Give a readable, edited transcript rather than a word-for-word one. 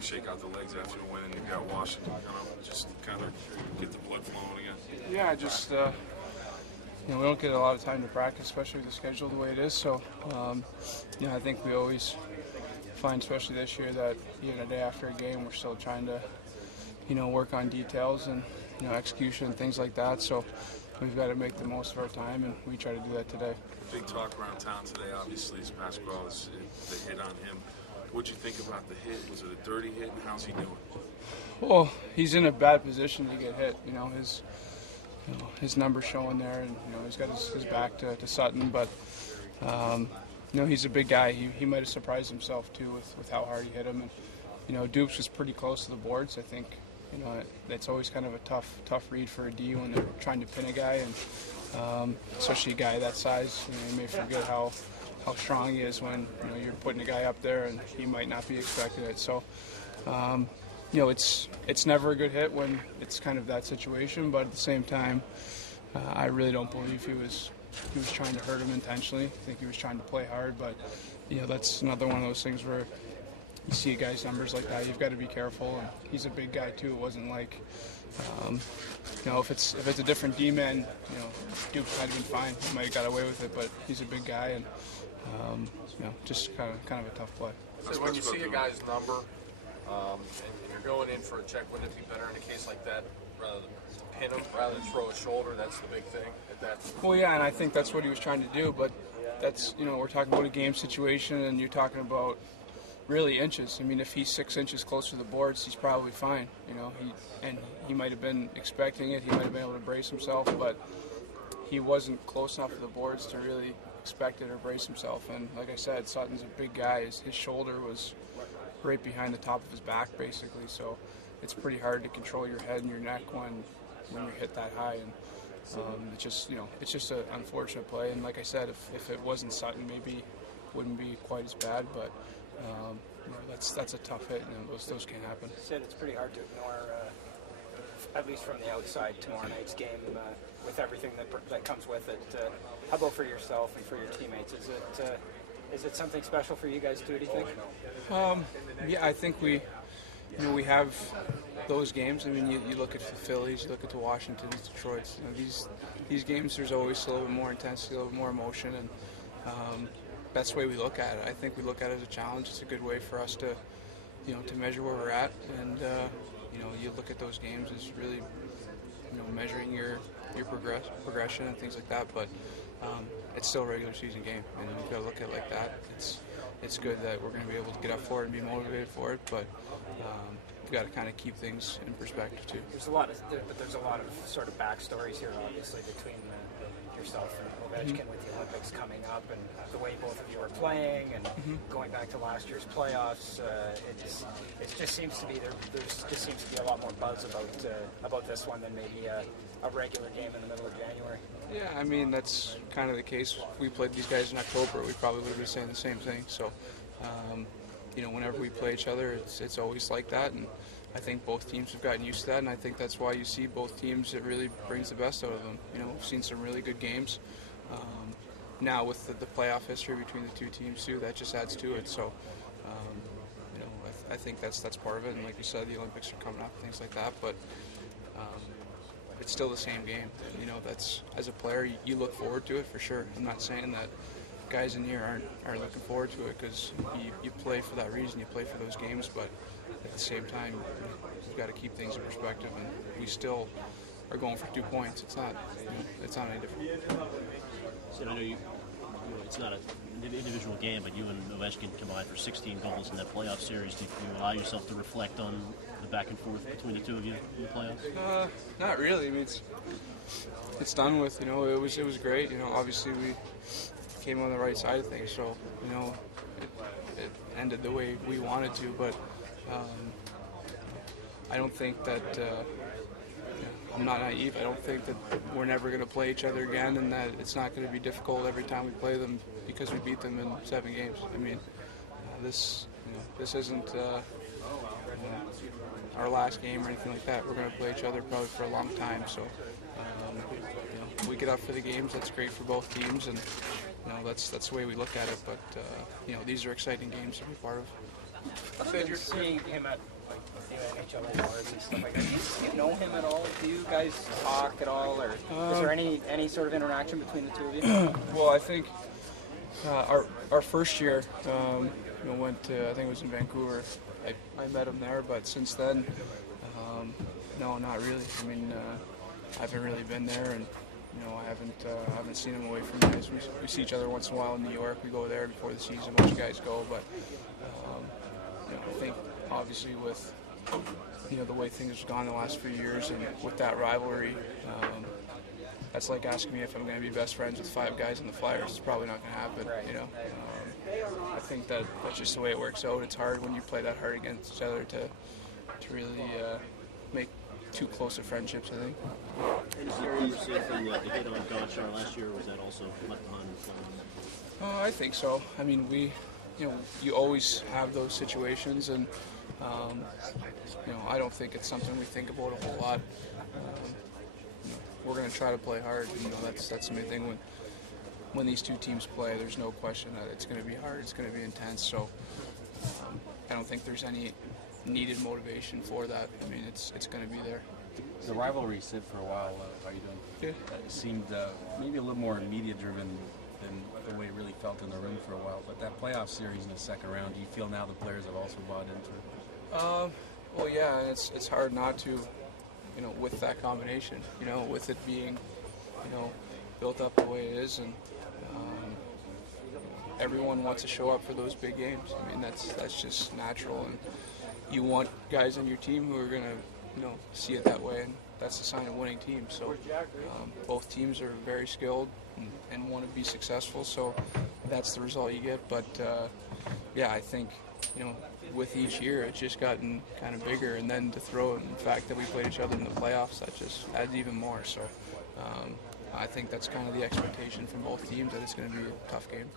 shake out the legs after the win, and you've got Washington, just kind of get the blood flowing again. Yeah, just we don't get a lot of time to practice, especially with the schedule the way it is. So, I think we always find, especially this year, that a day after a game, we're still trying to, work on details and execution and things like that. So we've got to make the most of our time, and we try to do that today. Big talk around town today, obviously, is basketball. Is the hit on him. What'd you think about the hit? Was it a dirty hit, and how's he doing? Well, he's in a bad position to get hit. His number's showing there, and he's got his back to Sutton, but he's a big guy. He might have surprised himself too with how hard he hit him, and Dupes was pretty close to the boards. I think that's always kind of a tough read for a D when they're trying to pin a guy, and especially a guy that size. You may forget how strong he is when you're putting a guy up there, and he might not be expecting it. So. It's never a good hit when it's kind of that situation, but at the same time, I really don't believe he was trying to hurt him intentionally. I think he was trying to play hard, but that's another one of those things where you see a guy's numbers like that, you've got to be careful. And he's a big guy too. It wasn't like if it's a different D-man, Duke might have been fine. He might have got away with it, but he's a big guy, and just kind of a tough play. So when you see a guy's number, and you're going in for a check, wouldn't it be better in a case like that rather than pin him, rather than throw a shoulder? That's the big thing. Well, yeah, and I think that's what he was trying to do, but that's, we're talking about a game situation, and you're talking about really inches. I mean, if he's 6 inches closer to the boards, he's probably fine. He might have been expecting it. He might have been able to brace himself, but he wasn't close enough to the boards to really expect it or brace himself. And like I said, Sutton's a big guy. His shoulder was right behind the top of his back, basically. So it's pretty hard to control your head and your neck when you're hit that high. And it's just an unfortunate play. And like I said, if it wasn't Sutton, maybe it wouldn't be quite as bad. But that's a tough hit, and those can happen. Sid, it's pretty hard to ignore, at least from the outside, tomorrow night's game with everything that comes with it. How about for yourself and for your teammates? Is it something special for you guys too, do you think? Yeah, I think we have those games. I mean, you look at the Phillies, you look at the Washingtons, Detroits. These games, there's always a little bit more intensity, a little bit more emotion, and that's the way we look at it. I think we look at it as a challenge. It's a good way for us to measure where we're at, and you look at those games as really measuring your progression and things like that. But it's still a regular season game, and we've got to look at it like that. It's good that we're going to be able to get up for it and be motivated for it, but we've got to kind of keep things in perspective too. There's a lot of sort of backstories here, obviously, between yourself and Ovechkin with the Olympics coming up, and the way both of you are playing, and going back to last year's playoffs. It just seems to be there just seems to be a lot more buzz about this one than maybe a regular game in the middle of January. Yeah, I mean, that's kind of the case. If we played these guys in October, we probably would be saying the same thing. So, whenever we play each other, it's always like that, and I think both teams have gotten used to that, and I think that's why you see both teams, it really brings the best out of them. We've seen some really good games. Now with the playoff history between the two teams too, that just adds to it. So, I think that's part of it, and like you said, the Olympics are coming up, things like that, but it's still the same game. That's, as a player, you look forward to it for sure. I'm not saying that guys in here aren't looking forward to it, because you play for that reason, you play for those games, but at the same time, you've got to keep things in perspective, and we still are going for 2 points. It's not any different. So I know it's not an individual game, but you and Ovechkin combined for 16 goals in that playoff series. Do you allow yourself to reflect on the back and forth between the two of you in the playoffs? Not really. I mean, it's done with. It was great. Obviously we came on the right side of things, so it ended the way we wanted to. But I don't think that. I'm not naive. I don't think that we're never going to play each other again, and that it's not going to be difficult every time we play them because we beat them in 7 games. I mean, this isn't our last game or anything like that. We're going to play each other probably for a long time. So we get up for the games. That's great for both teams, and that's the way we look at it. But these are exciting games to be part of. been seeing him at like NHL awards and stuff like that. Do you know him at all? Do you guys talk at all, or is there any sort of interaction between the two of you? Well, I think our first year, went to, I think it was in Vancouver. I met him there, but since then, no, not really. I mean, I haven't really been there, and I haven't seen him away from guys. We see each other once in a while in New York. We go there before the season. Most guys go, but I think obviously with the way things have gone the last few years, and with that rivalry, that's like asking me if I'm going to be best friends with 5 guys in the Flyers. It's probably not going to happen. Right. I think that's just the way it works out. It's hard when you play that hard against each other to really make too close of friendships, I think. And is the conversation from the hit on Gonchar last year, or was that also left behind the Flyers? I think so. I mean, you always have those situations, and I don't think it's something we think about a whole lot. We're going to try to play hard. That's the main thing. When these two teams play, there's no question that it's going to be hard. It's going to be intense. So I don't think there's any needed motivation for that. I mean, it's going to be there. The rivalry sit for a while. How are you doing? Yeah. It seemed maybe a little more media-driven than the way it really felt in the room for a while. But that playoff series in the second round, do you feel now the players have also bought into it? Well, yeah, and it's hard not to, with that combination, with it being, built up the way it is, and everyone wants to show up for those big games. I mean, that's just natural, and you want guys on your team who are going to, see it that way, and that's a sign of winning teams. So both teams are very skilled and want to be successful, so that's the result you get. But yeah, I think with each year it's just gotten kind of bigger, and then to throw in the fact that we played each other in the playoffs, that just adds even more. So I think that's kind of the expectation from both teams, that it's going to be a tough game.